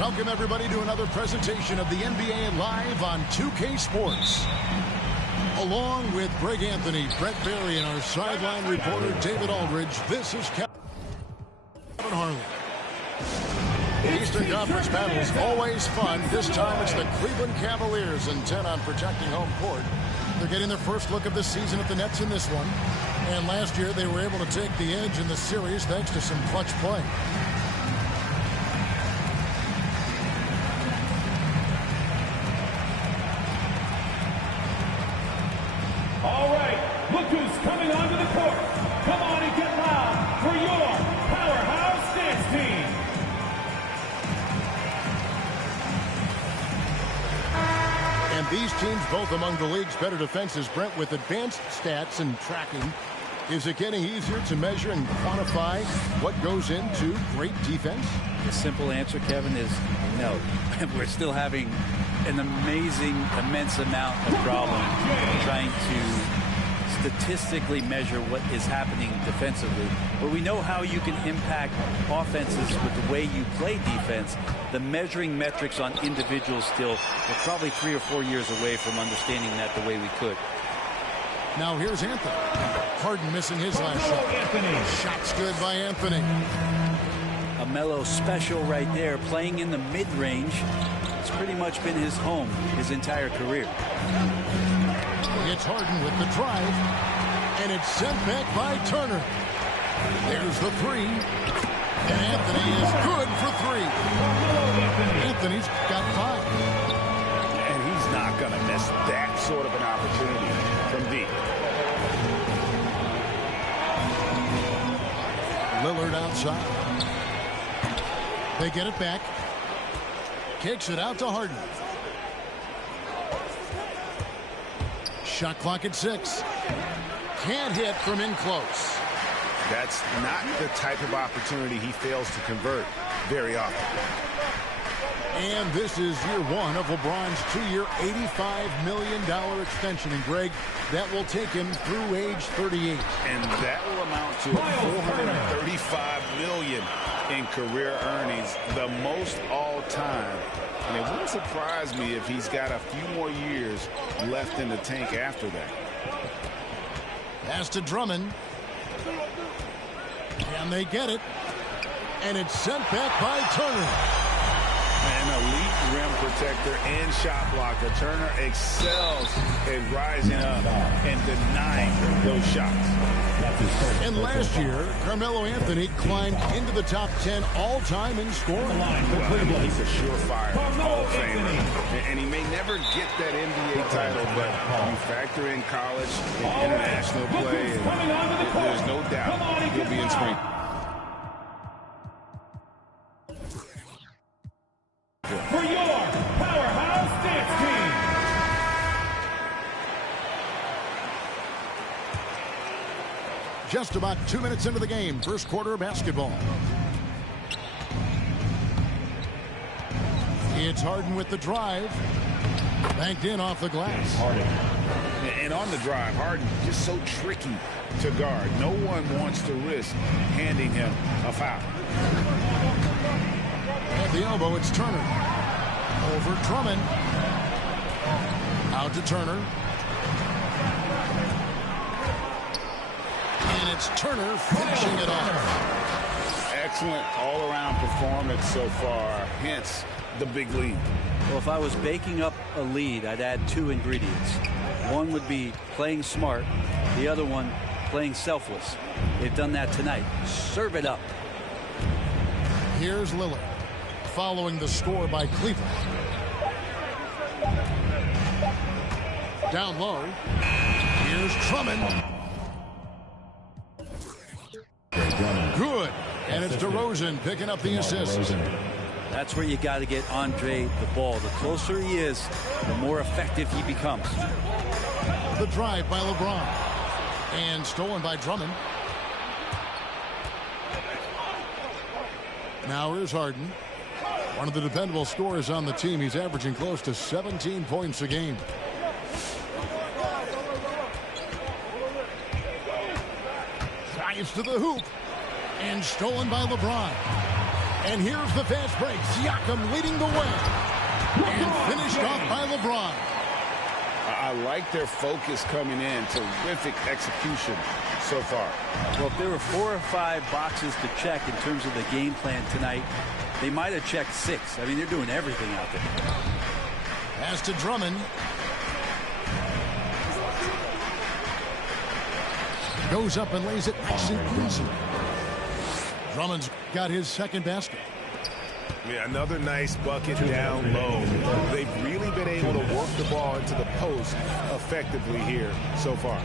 Welcome, everybody, to another presentation of the NBA Live on 2K Sports. Along with Greg Anthony, Brett Barry, and our sideline reporter, David Aldridge, this is Kevin Harlan. Eastern Conference battles, always fun. This time it's the Cleveland Cavaliers intent on protecting home court. They're getting their first look of the season at the Nets in this one. And last year they were able to take the edge in the series thanks to some clutch play. All right, look who's coming onto the court. Come on and get loud for your powerhouse dance team. And these teams both among the league's better defenses. Brent, with advanced stats and tracking, is it getting easier to measure and quantify what goes into great defense? The simple answer, Kevin, is no. We're still having an amazing, immense amount of problems trying to statistically measure what is happening defensively. But we know how you can impact offenses with the way you play defense. The measuring metrics on individuals still, we're probably 3 or 4 years away from understanding that the way we could. Now here's Anthony. Harden missing his last shot. Shot's good by Anthony. A Melo special right there, playing in the mid-range. It's pretty much been his home his entire career. It's Harden with the drive, and it's sent back by Turner. There's the three, and Anthony is good for three. Anthony's got 5. And he's not going to miss that sort of an opportunity from deep. Lillard outside. They get it back. Kicks it out to Harden. Shot clock at 6. Can't hit from in close. That's not the type of opportunity he fails to convert very often. And this is year 1 of LeBron's 2-year, $85 million extension. And Greg, that will take him through age 38. And that will amount to $435 million in career earnings, the most all time. And it wouldn't surprise me if he's got a few more years left in the tank after that. Pass to Drummond. And they get it. And it's sent back by Turner. An elite rim protector and shot blocker. Turner excels at rising up and denying those shots. And last year, Carmelo Anthony climbed into the top 10 all-time in scoring. Well, he's a surefire Hall of Famer. And he may never get that NBA title, but you factor in college and international play, and there's no doubt he'll be in spring. For your powerhouse dance team. Just about 2 minutes into the game, first quarter of basketball. It's Harden with the drive. Banked in off the glass. Harden. And on the drive, Harden just so tricky to guard. No one wants to risk handing him a foul. At the elbow, it's Turner. Over Drummond. Out to Turner. And it's Turner finishing it off. Excellent all-around performance so far, hence the big lead. Well, if I was baking up a lead, I'd add 2 ingredients. One would be playing smart. The other one, playing selfless. They've done that tonight. Serve it up. here's Lillard. Following the score by Cleveland. Down low. Here's Drummond. Good. And it's DeRozan picking up the assist. That's where you got to get Andre the ball. The closer he is, the more effective he becomes. The drive by LeBron. And stolen by Drummond. Now here's Harden. One of the dependable scorers on the team. He's averaging close to 17 points a game. Drives to the hoop. And stolen by LeBron. And here's the fast break. Siakam leading the way. And finished off by LeBron. I like their focus coming in. Terrific execution so far. Well, if there were 4 or 5 boxes to check in terms of the game plan tonight, they might have checked 6. I mean, they're doing everything out there. Pass to Drummond. Goes up and lays it nice and easy. Drummond's got his second basket. Yeah, another nice bucket down low. They've really been able to work the ball into the post effectively here so far.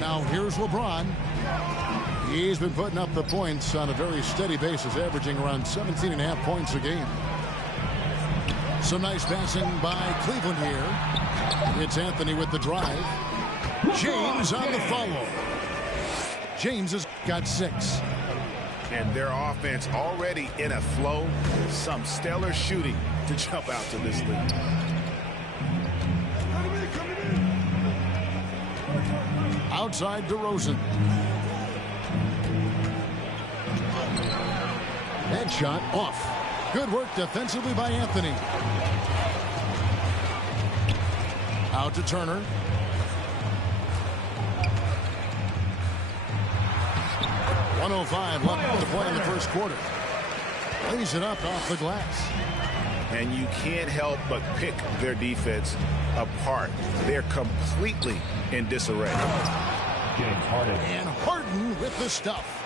Now here's LeBron. He's been putting up the points on a very steady basis, averaging around 17.5 points a game. Some nice passing by Cleveland here. It's Anthony with the drive. James on the follow. James has got 6. And their offense already in a flow. Some stellar shooting to jump out to this lead. Outside DeRozan. That shot off. Good work defensively by Anthony. Out to Turner. .105 left to play in the first quarter. Lays it up off the glass. And you can't help but pick their defense apart. They're completely in disarray. James Harden. And Harden with the stuff.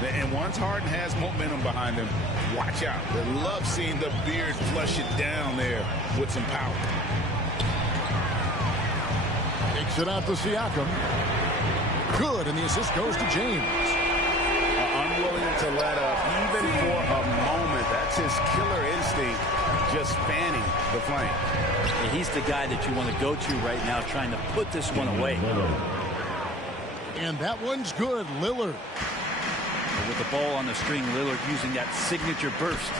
And once Harden has momentum behind him, watch out. They love seeing the beard flush it down there with some power. Takes it out to Siakam. Good, and the assist goes to James. Unwilling to let up even for a moment. That's his killer instinct, just fanning the flame. And he's the guy that you want to go to right now, trying to put this one away. And that one's good. Lillard. With the ball on the string, Lillard using that signature burst.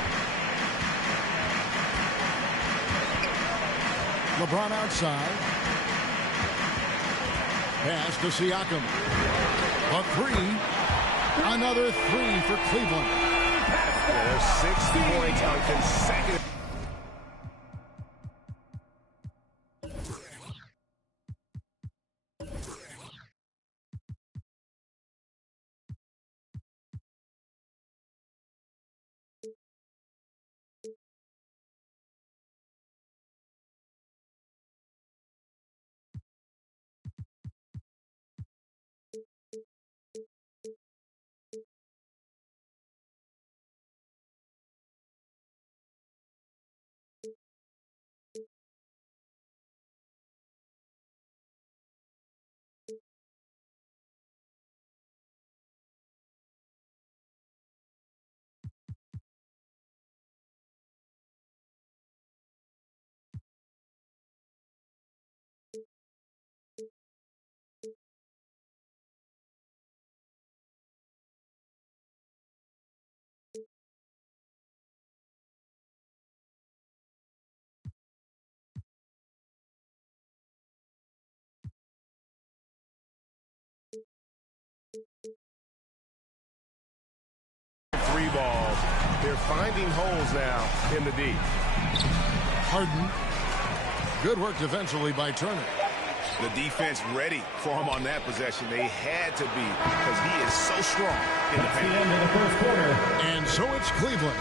LeBron outside. Pass to Siakam. A 3. Another 3 for Cleveland. There's 6 points on consecutive. Three balls. They're finding holes now in the D. Harden. Good work defensively by Turner. The defense ready for him on that possession. They had to be because he is so strong in the That's the paint. end of the first quarter. And so it's Cleveland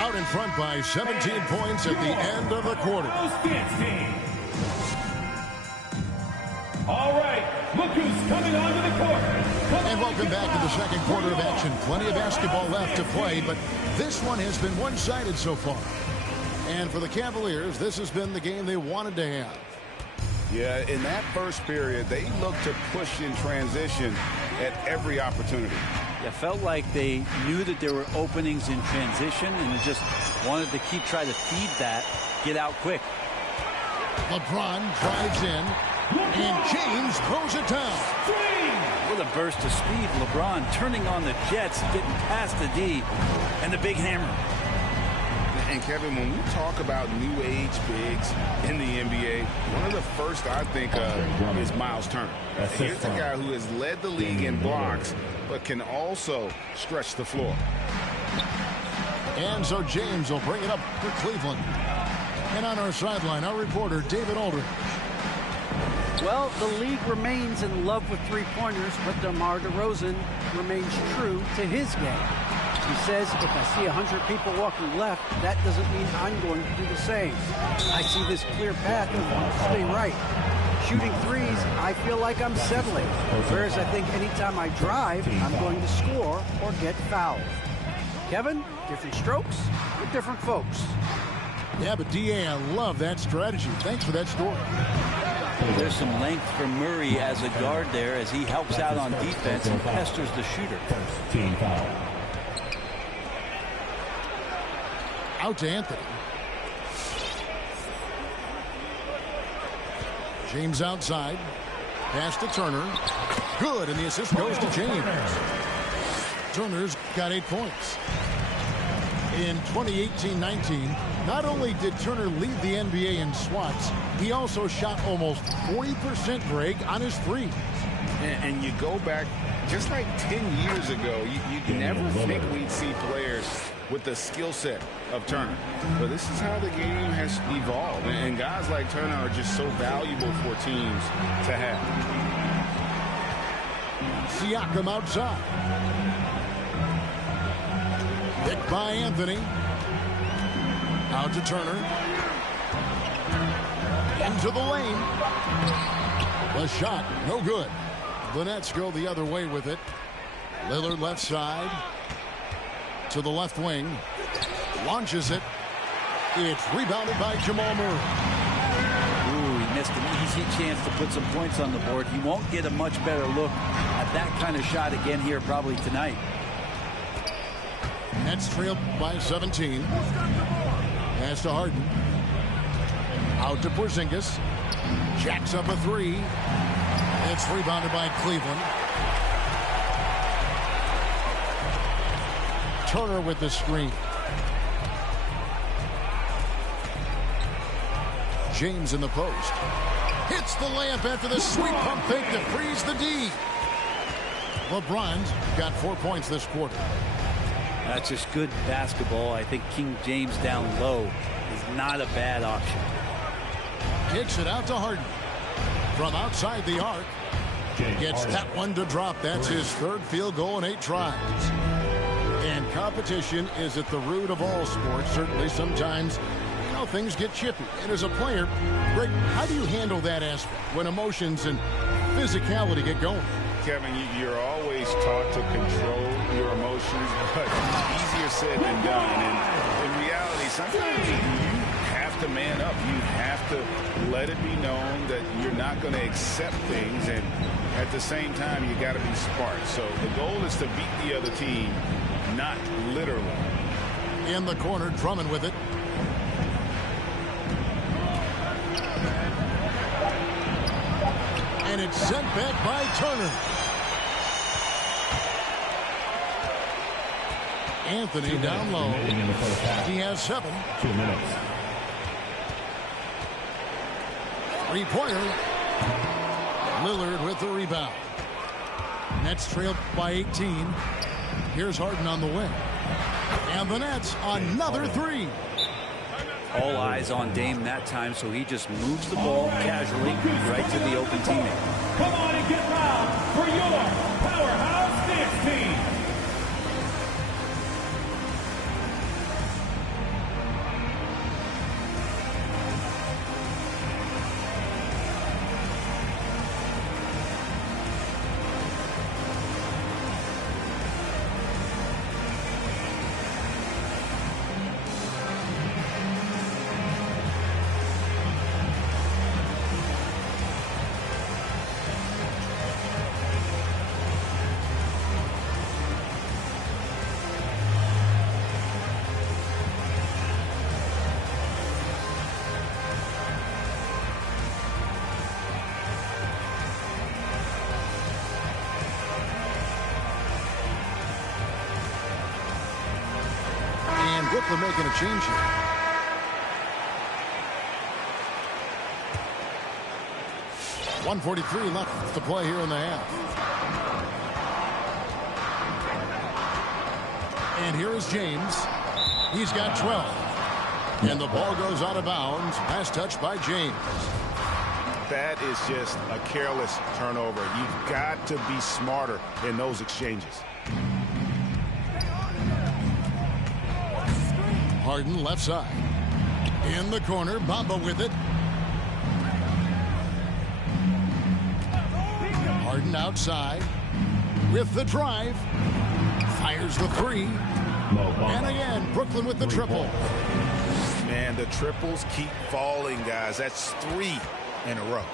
out in front by 17 points at the end of the quarter. Dance team. All right, look who's coming onto the court. And welcome back to the second quarter of action. Plenty of basketball left to play, but this one has been one-sided so far. And for the Cavaliers, this has been the game they wanted to have. Yeah, in that first period, they looked to push in transition at every opportunity. It felt like they knew that there were openings in transition and just wanted to try to feed that, get out quick. LeBron drives in, and James throws it down. With a burst of speed, LeBron turning on the Jets, getting past the D, and the big hammer. And Kevin, when we talk about new age bigs in the NBA, one of the first I think of is Miles Turner. Here's a guy who has led the league in blocks, but can also stretch the floor. And so James will bring it up for Cleveland. And on our sideline, our reporter, David Aldridge. Well, the league remains in love with three-pointers, but DeMar DeRozan remains true to his game. He says, if I see 100 people walking left, that doesn't mean I'm going to do the same. I see this clear path and want to stay right. Shooting threes, I feel like I'm settling. Whereas I think anytime I drive, I'm going to score or get fouled. Kevin, different strokes for different folks. Yeah, but D.A., I love that strategy. Thanks for that story. There's some length for Murray as a guard there as he helps out on defense and pesters the shooter. Team foul. Out to Anthony. James outside. Pass to Turner. Good, and the assist goes to James. Turner's got 8 points. In 2018-19, not only did Turner lead the NBA in swats, he also shot almost 40% break on his threes. And you go back just like 10 years ago, you'd never think we'd see players with the skill set of Turner. But this is how the game has evolved. And guys like Turner are just so valuable for teams to have. Siakam outside. Picked by Anthony. Out to Turner. Into the lane. The shot, no good. The Nets go the other way with it. Lillard left side. To the left wing. Launches it. It's rebounded by Jamal Murray. Ooh, he missed an easy chance to put some points on the board. He won't get a much better look at that kind of shot again here probably tonight. Nets trail by 17. Pass to Harden. Out to Porzingis. Jacks up a three. It's rebounded by Cleveland. Turner with the screen. James in the post. Hits the layup after the sweet pump fake to freeze the D. LeBron's got 4 points this quarter. That's just good basketball. I think King James down low is not a bad option. Kicks it out to Harden. From outside the arc. Gets that one to drop. That's his third field goal in 8 tries. And competition is at the root of all sports. Certainly sometimes, you know, things get chippy. And as a player, Greg, how do you handle that aspect when emotions and physicality get going? Kevin, you're always taught to control your emotions, but easier said than done. And in reality, sometimes you have to man up. You have to let it be known that you're not going to accept things. And at the same time, you got to be smart. So the goal is to beat the other team, not literally. In the corner, Drummond with it. And it's sent back by Turner. Anthony down low. He has 7. 2 minutes. 3-pointer. Lillard with the rebound. Nets trail by 18. Here's Harden on the wing. And the Nets, another 3. All eyes on Dame that time, so he just moves the ball casually right to the open teammate. Come on and get loud for your Powerhouse Knicks team. Brooklyn making a change here. .143 left to play here in the half. And here is James. He's got 12. And the ball goes out of bounds. Pass touch by James. That is just a careless turnover. You've got to be smarter in those exchanges. Harden left side. In the corner, Bamba with it. Harden outside with the drive. Fires the three. And again, Brooklyn with the triple. Man, the triples keep falling, guys. That's 3 in a row.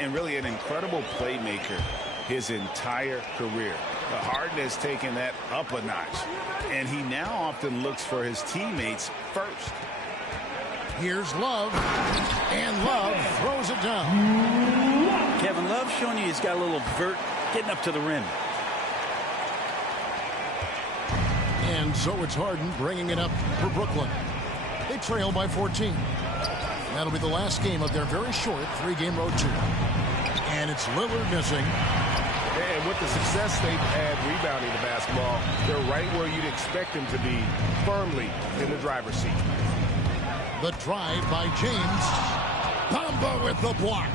And really an incredible playmaker his entire career. Harden has taken that up a notch. And he now often looks for his teammates first. Here's Love. And Love throws it down. Kevin Love showing you he's got a little vert getting up to the rim. And so it's Harden bringing it up for Brooklyn. They trail by 14. That'll be the last game of their very short 3-game road trip. And it's Lillard missing. And with the success they've had rebounding the basketball, they're right where you'd expect them to be, firmly in the driver's seat. The drive by James. Bamba with the block.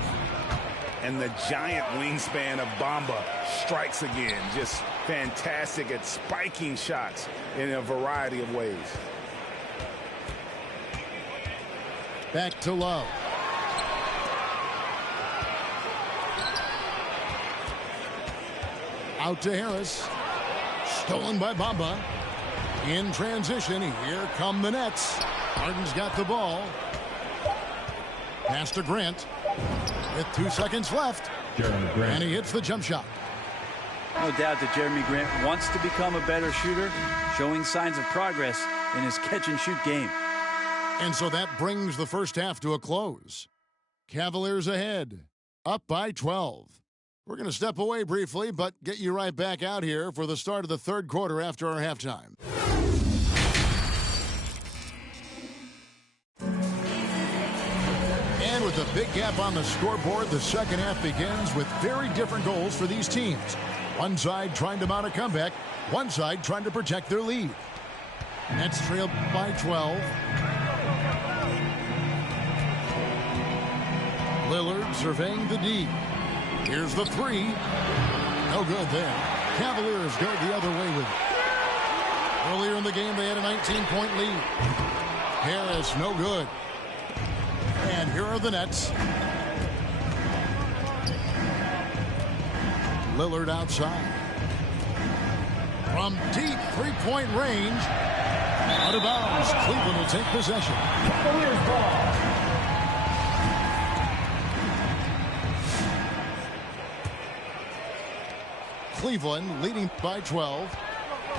And the giant wingspan of Bamba strikes again. Just fantastic at spiking shots in a variety of ways. Back to Love. Out to Harris. Stolen by Bamba. In transition, here come the Nets. Harden's got the ball. Pass to Grant. With 2 seconds left. And he hits the jump shot. No doubt that Jeremy Grant wants to become a better shooter, showing signs of progress in his catch-and-shoot game. And so that brings the first half to a close. Cavaliers ahead, up by 12. We're going to step away briefly, but get you right back out here for the start of the third quarter after our halftime. And with a big gap on the scoreboard, the second half begins with very different goals for these teams. One side trying to mount a comeback, one side trying to protect their lead. Nets trailed by 12. Lillard surveying the D. Here's the three. No good there. Cavaliers go the other way with it. Earlier in the game, they had a 19-point lead. Harris, no good. And here are the Nets. Lillard outside. From deep three-point range. Out of bounds. Cleveland will take possession. Cavaliers ball. Cleveland leading by 12.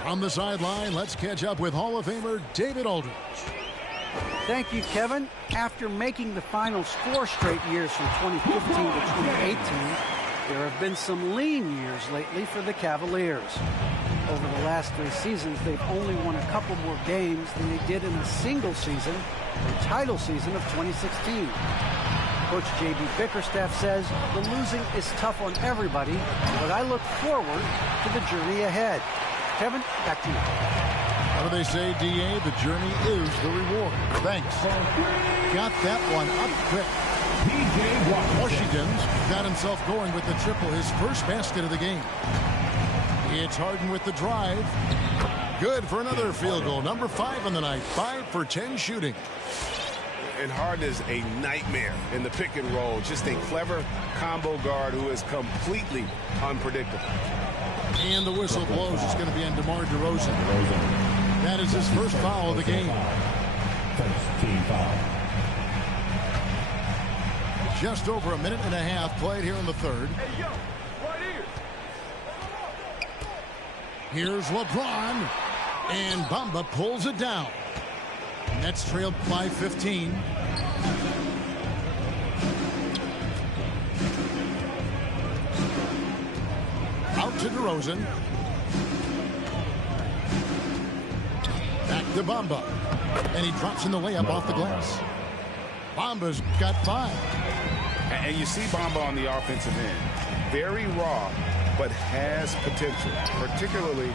On the sideline, let's catch up with Hall of Famer David Aldridge. Thank you, Kevin. After making the finals 4 straight years from 2015 to 2018, there have been some lean years lately for the Cavaliers. Over the last 3 seasons, they've only won a couple more games than they did in a single season, the title season of 2016. Coach J.B. Bickerstaff says the losing is tough on everybody, but I look forward to the journey ahead. Kevin, back to you. What do they say, D.A.? The journey is the reward. Thanks. Got that one up quick. Washington's got himself going with the triple, his first basket of the game. It's Harden with the drive. Good for another field goal. Number 5 on the night. 5 for 10 shooting. And Harden is a nightmare in the pick and roll. Just a clever combo guard who is completely unpredictable. And the whistle blows. It's going to be on DeMar DeRozan. That is his first foul of the game. Team foul. Just over a minute and a half played here in the third. Hey, yo, right here. Here's LeBron. And Bamba pulls it down. Nets trailed by 15. Out to DeRozan. Back to Bamba. And he drops in the layup off the glass. Bamba's got 5. And you see Bamba on the offensive end. Very raw, but has potential, particularly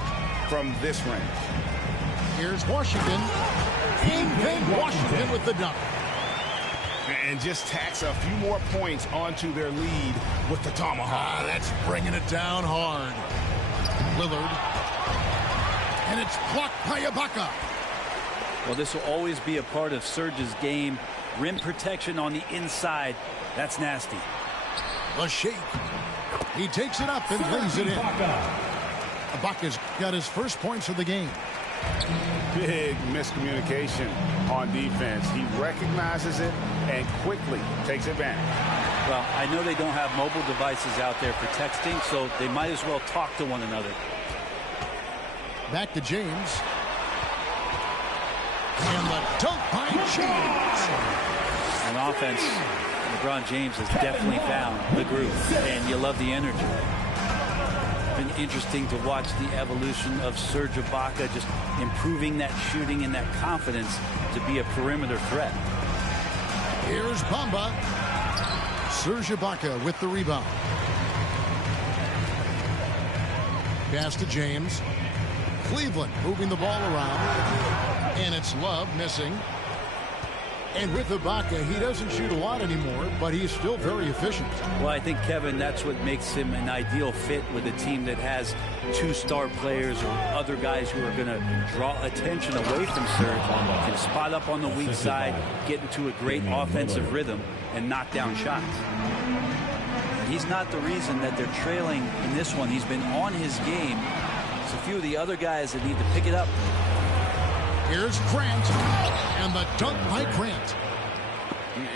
from this range. Here's Washington. And then Washington with the dunk. And just tacks a few more points onto their lead with the tomahawk. That's bringing it down hard. Lillard. And it's blocked by Ibaka. Well, this will always be a part of Serge's game. Rim protection on the inside. That's nasty. The shake. He takes it up and lays it in. Ibaka's got his first points of the game. Big miscommunication on defense. He recognizes it and quickly takes advantage. Well, I know they don't have mobile devices out there for texting, so they might as well talk to one another. Back to James. And the dunk by James. On offense, LeBron James has definitely found the groove, and you love the energy. Been interesting to watch the evolution of Serge Ibaka, just improving that shooting and that confidence to be a perimeter threat. Here's Bamba. Serge Ibaka with the rebound. Pass to James. Cleveland moving the ball around. And it's Love missing. And with Ibaka, he doesn't shoot a lot anymore, but he's still very efficient. Well, I think, Kevin, that's what makes him an ideal fit with a team that has 2 star players or other guys who are going to draw attention away from Serge, can spot up on the weak side, get into a great offensive rhythm, and knock down shots. He's not the reason that they're trailing in this one. He's been on his game. It's a few of the other guys that need to pick it up. Here's Grant, and the dunk by Grant.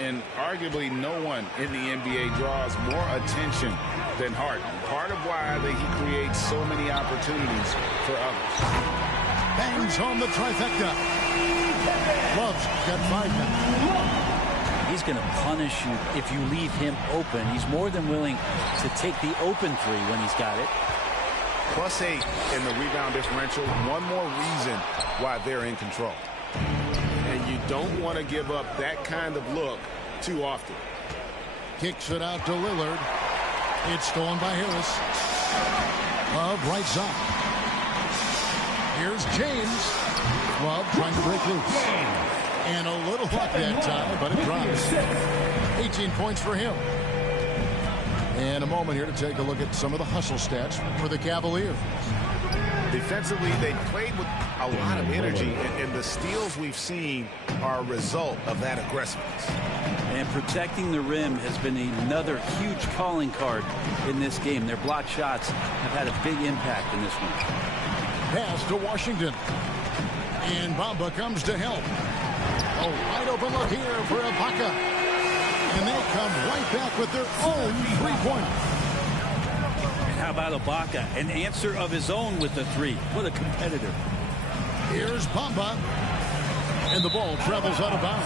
And arguably no one in the NBA draws more attention than Harden. Part of why he creates so many opportunities for others. Bangs home the trifecta. Love's got 5 now. He's going to punish you if you leave him open. He's more than willing to take the open 3 when he's got it. +8 in the rebound differential. One more reason why they're in control. And you don't want to give up that kind of look too often. Kicks it out to Lillard. It's stolen by Harris. Love right side. Here's James. Love trying to break loose. And a little luck that time, but it drops. 18 points for him. And a moment here to take a look at some of the hustle stats for the Cavaliers. Defensively, they played with a lot of energy, and the steals we've seen are a result of that aggressiveness. And protecting the rim has been another huge calling card in this game. Their block shots have had a big impact in this one. Pass to Washington. And Bamba comes to help. A wide open look here for Ibaka. And they come right back with their own 3-pointer. And how about Ibaka? An answer of his own with the 3. What a competitor. Here's Bamba. And the ball travels out of bounds.